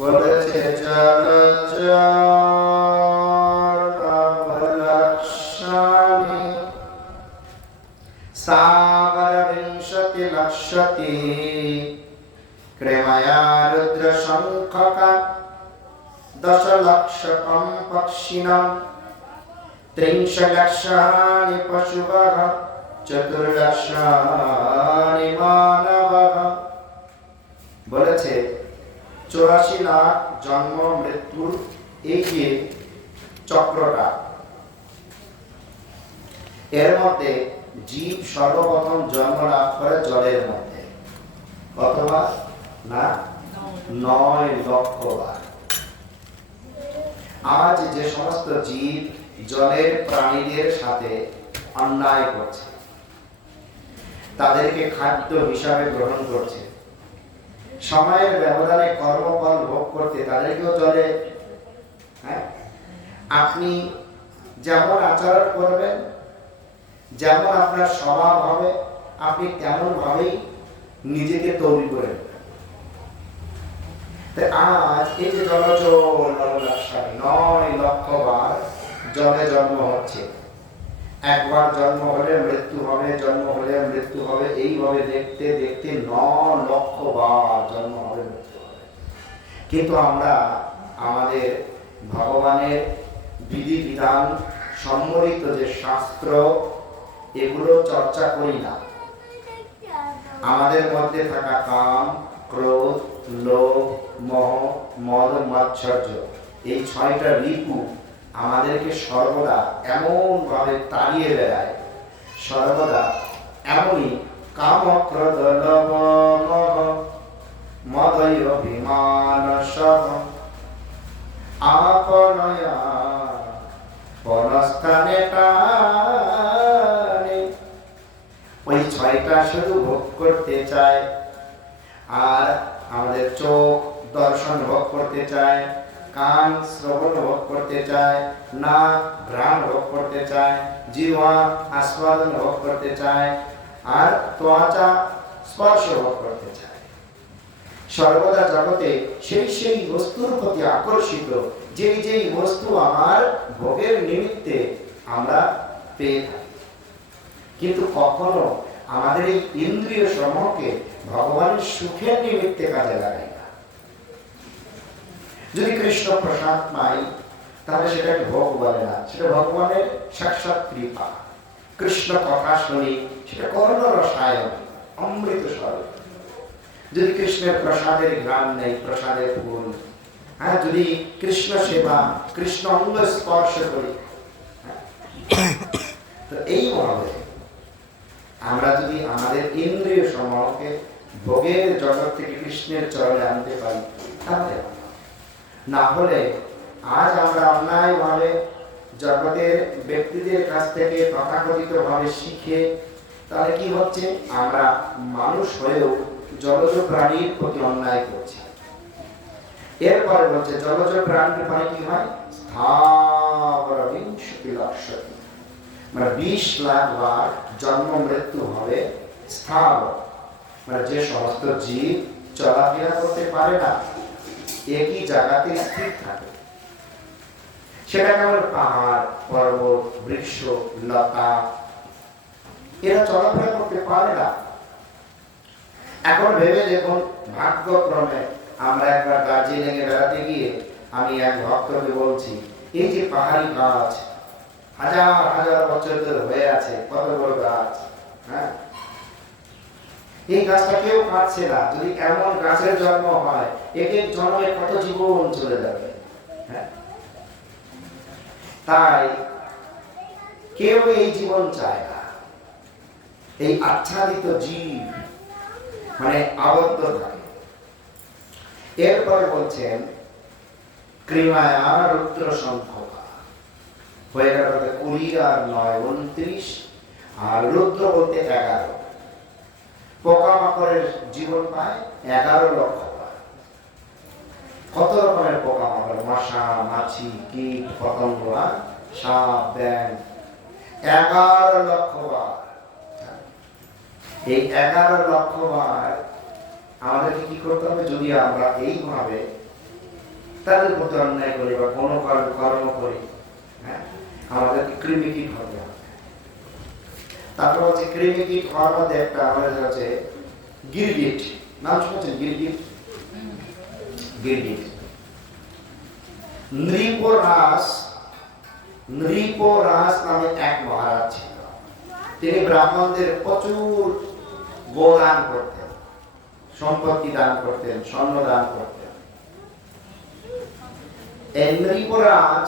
বলেছে জলচরবলক্ষণে সাবরবিংশতি লক্ষতি ক্রেময়া রুদ্র সংখ্যকা দশলক্ষকম পক্ষিণম ত্রিংশলক্ষানি পশুভঃ চতুর্লক্ষানি মানবঃ। বলেছে 84 লাখ জন্ম মৃত্যুর এই যে চক্রটা, এর মধ্যে জীব সর্বপ্রথম জন্ম লাভ করে জলের মধ্যে। কতবার? না, 9 লক্ষ বার। আজ যে সমস্ত জীব জলের প্রাণীদের সাথে অন্যায় করছে, তাদেরকে খাদ্য হিসাবে গ্রহণ করছে, সময়ের ব্যবধানে কর্মফল ভোগ করতে তাদেরকেও জলে, আপনি যেমন আচরণ করবেন, যেমন আপনার স্বভাব হবে, আপনি তেমন ভাবেই নিজেকে তৈরি করে নেবেন। আজ এই যে জলচর 9 লক্ষ বার জলে জন্ম হচ্ছে। একবার জন্ম হলে মৃত্যু হবে, জন্ম হলে মৃত্যু হবে, এইভাবে দেখতে দেখতে 9 লক্ষ বার জন্ম হবে, মৃত্যু হবে। কিন্তু আমরা আমাদের ভগবানের বিধি বিধান সম্বলিত যে শাস্ত্র, এগুলো চর্চা করি না। আমাদের মধ্যে থাকা কাম, ক্রোধ, লোভ, মোহ, মদ, মাৎসর্য, এই 6টা রিপু আমাদেরকে সর্বদা এমন ভাবে তাড়িয়ে বেড়ায়, সর্বদা এমনই কাম, ক্রোধ, লোভ, মোহ, মদয় অভিমান সহ আপনয়া পরস্থানে টানে। ওই 6টা শুধু ভোগ করতে চায়। আর আমাদের চোখ দর্শন ভোগ করতে চায়, কান শ্রবণ ভোগ করতে চায়, নাক ঘ্রাণ ভোগ করতে চায়, জিহ্বা আস্বাদন ভোগ করতে চায়, আর ত্বচা স্পর্শ ভোগ করতে চায়। সর্বদা জগতে সেই সেই বস্তুর প্রতি আকর্ষিত, যেই যেই বস্তু আমার ভোগের নিমিত্তে আমরা পেয়ে থাকি। কিন্তু কখনো আমাদের এই ইন্দ্রিয় সমূহকে ভগবানের সুখের নিমিত্তে কাজে লাগাই না। যদি কৃষ্ণ প্রসাদ পাই, তাহলে সেটাকে ভোগ বলে না, সেটা ভগবানের সাক্ষাৎ কৃপা। কৃষ্ণ কথা শুনি, সেটা কর্ণ রসায়ন, অমৃত স্বরূপ। যদি কৃষ্ণের প্রসাদের ঘ্রাণ নেই, প্রসাদের ফুল, যদি কৃষ্ণ সেবা, কৃষ্ণ অঙ্গ স্পর্শ করি, তো এইভাবে আমরা যদি আমাদের ইন্দ্রিয় সমূহকে ভোগের জগৎ থেকে কৃষ্ণের চরণে আনতে পারি, তাহলে না হলে আজ আমরা অন্যায় ভাবে জগতের ব্যক্তিদের কাছ থেকে তথাকথিত ভাবে শিখে, তাহলে কি হচ্ছে, আমরা মানুষ হয়েও জলজ প্রাণীর প্রতি অন্যায় করছি। এরপরে বলছে জলজ প্রাণীর মানে কি হয়, স্থাবর বিংশতি লক্ষতি, মানে 20 লাখ বার জন্ম মৃত্যু হবে। স্থাবর মানে যে সমস্ত জীব চলাফেরা করতে পারে না, একই জায়গাতে স্থির থাকে। সেটা কেমন পাহাড়, পর্বত, বৃক্ষ, লতা, এরা চলাফেরা করতে পারে না। এখন ভেবে দেখুন, ভাগ্যক্রমে আমরা একবার দার্জিলিং এ বেড়াতে গিয়ে আমি এক ভক্তকে বলছি, এই যে পাহাড়ি গাছ হাজার হাজার বছর ধরে হয়ে আছে, কত বড় গাছ, এই গাছটা কেউ কাটছে না। যদি এমন গাছের জন্ম হয়, এক এক জন্মে কত জীবন চলে যাবে। তাই কেউ এই জীবন চায় না। এই আচ্ছাদিত জীব মানে আবদ্ধ থাকে। এরপরে বলছেন ক্রিমায়া রুদ্র সংখ্যা হয়ে গেল 20 আর 9 29, আর রুদ্র বলতে 11। পোকামাকড়ের জীবন পায় 11 লক্ষ বার। কত রকমের পোকামাকড়, মশা, মাছি, কীট, পতঙ্গ, সাপ, ব্যাঙ, 11 লক্ষ বার। এই 11 লক্ষ বার আমাদেরকে কি করতে হবে, যদি আমরা এইভাবে তাদের প্রতি অন্যায় করি বা কোনো কর্ম করি, হ্যাঁ, আমাদেরকে কৃমিকীট হতে হবে। তারপর হচ্ছে কৃমিকীট হওয়ার মধ্যে একটা আমাদের হচ্ছে গিরগিট, নাম শুনেছেন গিরগিট? গিরগিট নৃপরাজ নামে এক মহারাজ ছিল। তিনি ব্রাহ্মণদের প্রচুর গোদান করতেন, সম্পত্তি দান করতেন, স্বর্ণ দান করতেন। এই নৃপরাজ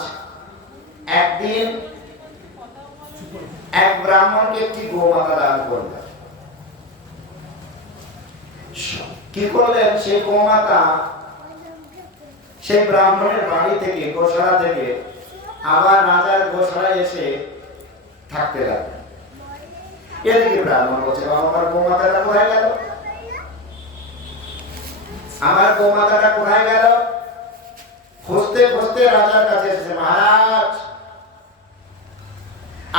একদিন এক ব্রাহ্মণকে একটি গোমাতা দান করলেন। কি করলেন? সেই গোমাতা সেই ব্রাহ্মণের বাড়ি থেকে, গোশালা থেকে আবার রাজার গোশালায় এসে থাকতে লাগলেন। এদিকে ব্রাহ্মণ বলছে, আমার গোমাতাটা কোথায় গেল? আমার গোমাতাটা কোথায় গেল? খুঁজতে খুঁজতে রাজার কাছে এসেছে, মহারাজ,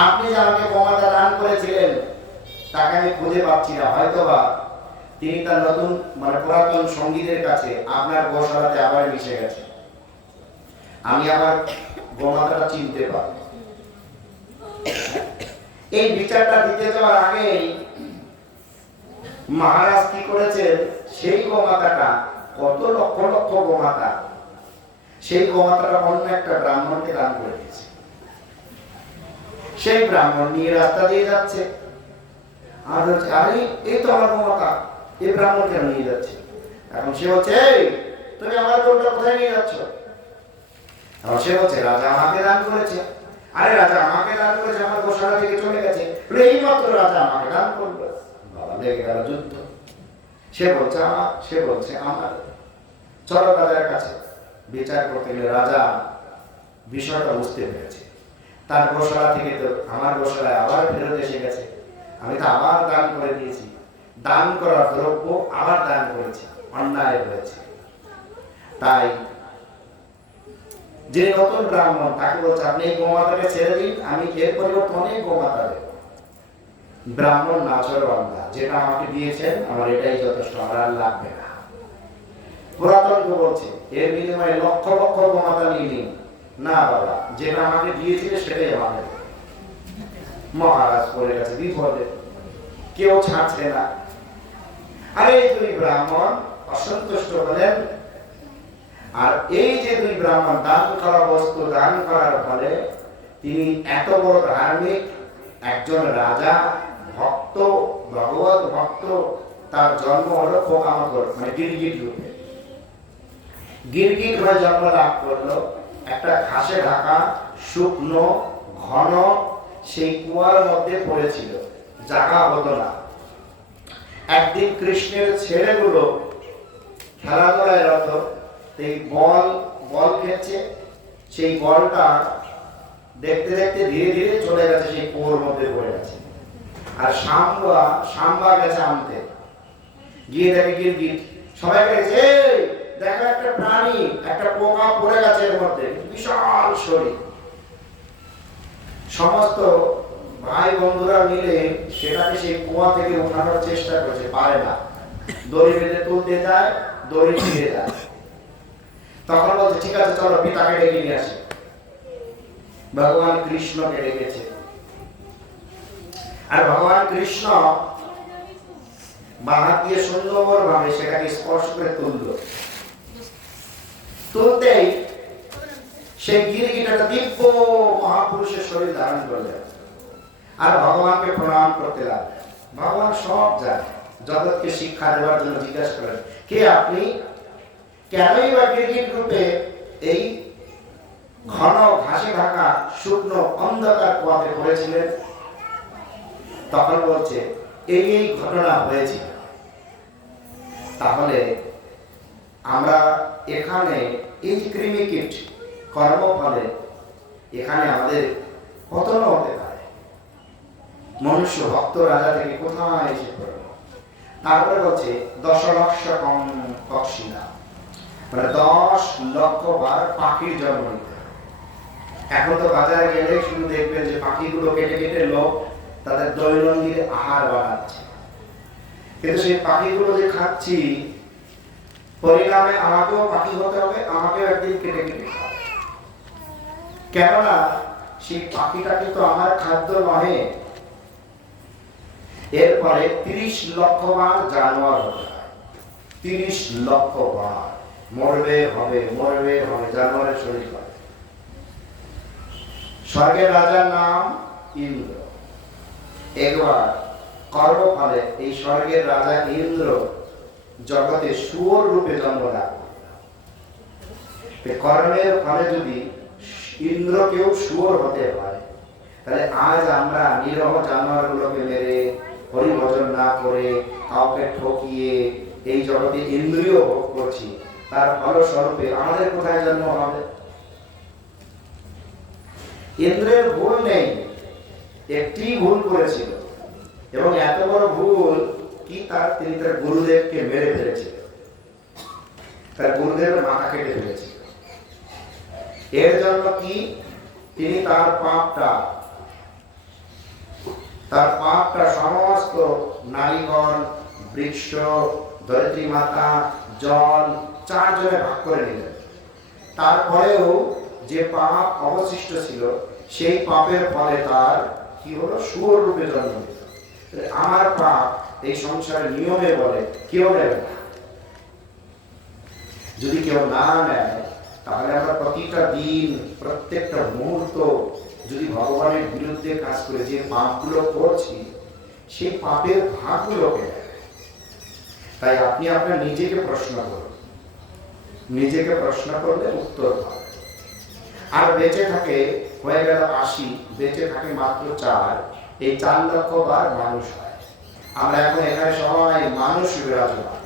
আপনি যে আমাকে গোমাতা দান করেছিলেন তাকে আমি খুঁজে পাচ্ছি না। হয়তোবা তিনি তার নতুন পুরাতন সঙ্গীদের কাছে আপনার গোশালাতে আবার মিশে গেছে। আমি আমার গোমাতাটা চিনতে পারি। এই বিচারটা দিতে যাওয়ার আগে মহারাজ কি করেছেন? সেই গোমাতাটা, কত লক্ষ লক্ষ গোমাতা, সেই গোমাতাটা অন্য একটা ব্রাহ্মণকে দান করে দিয়েছে। সেই ব্রাহ্মণ নিয়ে রাস্তা দিয়ে যাচ্ছে, আর হচ্ছে, আরে এই তো আমার গোমাতা, এই ব্রাহ্মণ কেন নিয়ে যাচ্ছে? এখন সে বলছে, এই তুমি আমার গরুটা কোথায় নিয়ে যাচ্ছ? এখন সে বলছে, রাজা আমাকে দান করেছে। আরে রাজা আমাকে দান করেছে, আমার গোশালা থেকে চলে গেছে, এই মাত্র রাজা আমাকে দান করবে। বাবা, লেগে গেল যুদ্ধ। সে বলছে আমার। চলো রাজার কাছে। বিচার করতে গেলে রাজা বিষয়টা বুঝতে পেরেছে। তার গোশালা থেকে তো আমার গোশালায় আবার ফেরত এসে গেছে, আমি তো আবার দান করে দিয়েছি, দান করা দ্রব্য আবার দান করেছি, অন্যায় হয়েছে। তাই যে নতুন ব্রাহ্মণ তাকে বলছে, আপনি এই গোমাতাকে ছেড়ে দিন, আমি এর পরিবর্তে অনেক গোমাতা দেব। ব্রাহ্মণ নাচরবান্ধা, যেটা আমাকে দিয়েছেন আমার এটাই যথেষ্ট, আমার আর লাগবে না। পুরাতন বলছে, এর বিনিময়ে লক্ষ লক্ষ গোমাতা নিয়ে নিন। না বাবা, যেটা আমাকে দিয়েছিলে সেটাই আমাকে। মহারাজ পড়ে গেছে বিপদে, কেউ ছাড়ছে না। আরে এই দুই ব্রাহ্মণ অসন্তুষ্ট হলেন। আর এই যে দুই ব্রাহ্মণ দান করা বস্তু দান করার ফলে তিনি এত বড় ধার্মিক একজন রাজা, ভক্ত, ভগবত ভক্ত, তার জন্ম হলো পোকামাকড়, গিরগিট রূপে। গিরগিট হয়ে জন্ম লাভ করলো একটা ঘাসে ঢাকা শুকনো ঘন সেই কুয়ার মধ্যে পড়েছিল, জাগা হতো না। একদিন কৃষ্ণের ছেলেগুলো খেলাধুলায় রত, এই বল খেলছে, সেই বলটা দেখতে দেখতে ধীরে ধীরে চলে গেছে, সেই কুয়োর মধ্যে পড়ে গেছে। আর সাম্বা গেছে আনতে, গিয়ে দেখে গিরগিট। সবাই গেছে, দেখো একটা প্রাণী, একটা পোকা পড়ে গেছে এর মধ্যে, বিশাল শরীর। সমস্ত ভাই বন্ধুরা মিলে সেটাকে সেই কুয়া থেকে উঠানোর চেষ্টা করছে, পারে না। দড়ি বেঁধে তুলতে যায়, দড়ি ছিঁড়ে যায়। তখন বলছে, ঠিক আছে চলো পিতাকে ডেকে নিয়ে আসে। ভগবান কৃষ্ণকে ডেকেছে। আর ভগবান কৃষ্ণ বাহাত দিয়ে সুন্দর ভাবে সেটাকে স্পর্শ করে তুলতেই সেই গিরগিটাটা দিব্য মহাপুরুষের শরীর ধারণ করলে আর ভগবানকে প্রণাম করতে লাগলেন। ভগবান সব জানে, জগৎকে শিক্ষা দেওয়ার জন্য জিজ্ঞাসা করেন, কে আপনি? কেনই বা গিরগিট রূপে এই ঘন ঘাসে ঢাকা শুকনো অন্ধকার কুয়াতে পড়েছিলেন? তখন বলছে, এই ঘটনা হয়েছিল। তাহলে আমরা এখানে এই যে কৃমিকীট কর্মফলে এখানে আমাদের পতন হতে পারে। মনুষ্য ভক্ত রাজা থেকে কোথায় এসে পড়ল? তারপরে বলছে 10 লক্ষ পক্ষীরা, 10 লক্ষ বার পাখির জন্ম নিতে। এখন তো বাজারে গেলে শুধু দেখবেন যে পাখিগুলো কেটে কেটে লোক তাদের দৈনন্দিন আহার বানাচ্ছে, কিন্তু সেই পাখিগুলো যে খাচ্ছি পরিণামে আমাকেও পাখি হতে হবে, আমাকেও একদিন কেটে কেটে খাবে। কেননা সেই পাখিটা কিন্তু আমার খাদ্য নহে। এরপরে 30 লক্ষ বার জানোয়ার হতে হয়, 30 লক্ষ বার মরবে হবে, মরবে হবে, জানোয়ারের শরীর হয়। স্বর্গের রাজার নাম ইন্দ্র। একবার কর্মফলে এই স্বর্গের রাজা ইন্দ্র জগতে শুয়োর রূপে জন্ম লাভ। কর্মের ফলে যদি ইন্দ্রকেও শুয়োর হতে হয়, তাহলে আজ আমরা নিরহ জানোয়ারগুলোকে মেরে, পরিভোজন না করে, কাউকে ঠকিয়ে এই জগতে ইন্দ্রিয় ভোগ করছি। তার ফলস্বরূপে আমাদের কোথায় জন্ম হবে? ইন্দ্রের ভুল নেই, একটি ভুল করেছিল, এবং এত বড় ভুল কি তিনি তার গুরুদেবকে মেরে ফেলেছিল, তার গুরুদেবের মাথা কেটে ফেলেছিল। এর জন্য কি তিনি তার পাপটা সমস্ত নারীগণ, বৃক্ষ, ধরিত্রী মাতা, জল 4 জনে ভাগ করে নিলেন। তারপরেও যে পাপ অবশিষ্ট ছিল, সেই পাপের ফলে তার কি হলো? শুয়োর রূপে জন্ম নিল। আমার পাপ এই সংসারের নিয়মে বলে কেউ নেবে না। যদি কেউ না নেয়, তাহলে আমরা প্রতিটা দিন, প্রত্যেকটা মুহূর্ত যদি ভগবানের বিরুদ্ধে কাজ করে যে পাপগুলো করছি, সেই পাপের ভাগগুলোকে নেয়। তাই আপনি আপনার নিজেকে প্রশ্ন করুন, নিজেকে প্রশ্ন করলে উত্তর পাবেন। আর বেঁচে থাকে হয়ে গেল 80, বেঁচে থাকে মাত্র 4, এই 4 লক্ষ বার মানুষ হয়। আমরা এখন এখানে সবাই মানুষ বিরাজমান,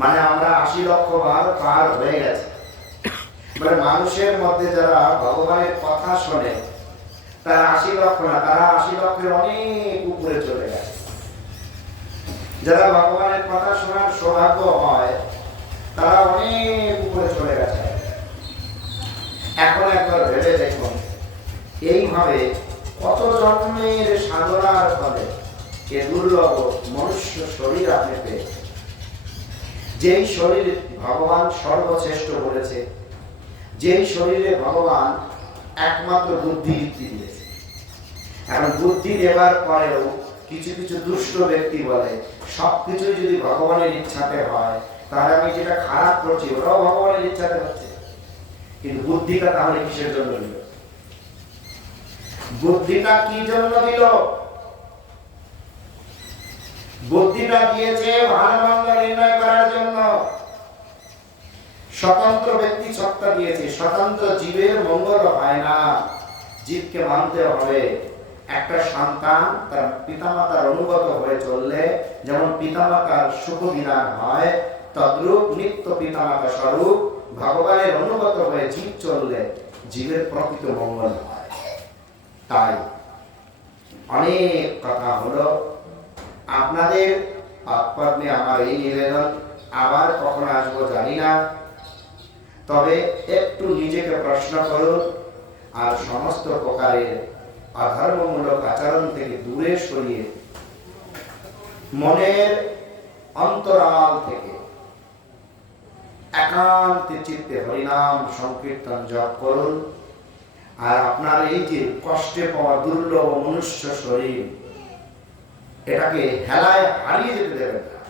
মানে আমরা 80 লক্ষ বার পার হয়ে গেছে। মানে মানুষের মধ্যে যারা ভগবানের কথা শোনে, তারা 80 লক্ষ না, তারা 80 লক্ষের অনেক উপরে চলে গেছে। যারা ভগবানের কথা শোনার সৌভাগ্য হয়, তারা অনেক উপরে চলে গেছে। এখন একবার ভেবে দেখুন, এইভাবে কত জন্মের সাধনার ফলে এ দুর্লভ মনুষ্য শরীর আপনি পেয়েছেন। যেই শরীর ভগবান সর্বশ্রেষ্ঠ বলেছে, যেই শরীরে ভগবান একমাত্র বুদ্ধি দিয়েছে। এখন বুদ্ধি দেওয়ার পরেও কিছু কিছু দুষ্ট ব্যক্তি বলে সবকিছুই যদি ভগবানের ইচ্ছাতে হয়, তাহলে আমি যেটা খারাপ করছি ওটাও ভগবানের ইচ্ছাতে হচ্ছে। কিন্তু বুদ্ধিটা তাহলে কিসের জন্য দিল? বুদ্ধিটা কি জন্য দিল? বুদ্ধিটা দিয়েছে ভালো মন্দ নির্ণয় করার জন্য। স্বতন্ত্র ব্যক্তি সত্তা দিয়েছে, স্বতন্ত্র জীবের মঙ্গল হয় না, জীবকে মানতে হবে। একটা সন্তান তার পিতামাতার অনুগত হয়ে চললে যেমন পিতামাতার সুখ বিধান হয়, তদ্রূপ নিত্য পিতামাতা স্বরূপ ভগবানের অনুগত হয়ে জীব চললে জীবের প্রকৃত মঙ্গল হয়। তাই অনেক কথা হলো, আপনাদের আত্মাত্মে আমার এই নিবেদন। আবার কখন আসবো জানি না, তবে একটু নিজেকে প্রশ্ন করুন, আর সমস্ত প্রকারের অধর্মমূলক আচরণ থেকে দূরে সরিয়ে মনের অন্তরাল থেকে একান্তে চিত্তে হরিনাম সংকীর্তন জপ করুন। আর আপনার এই যে কষ্টে পাওয়া দুর্লভ মনুষ্য শরীর, এটাকে হেলায় হারিয়ে যেতে দেবেন না,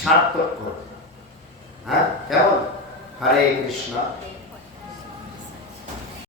সার্থক করুন। হ্যাঁ, কেমন? হরে কৃষ্ণ।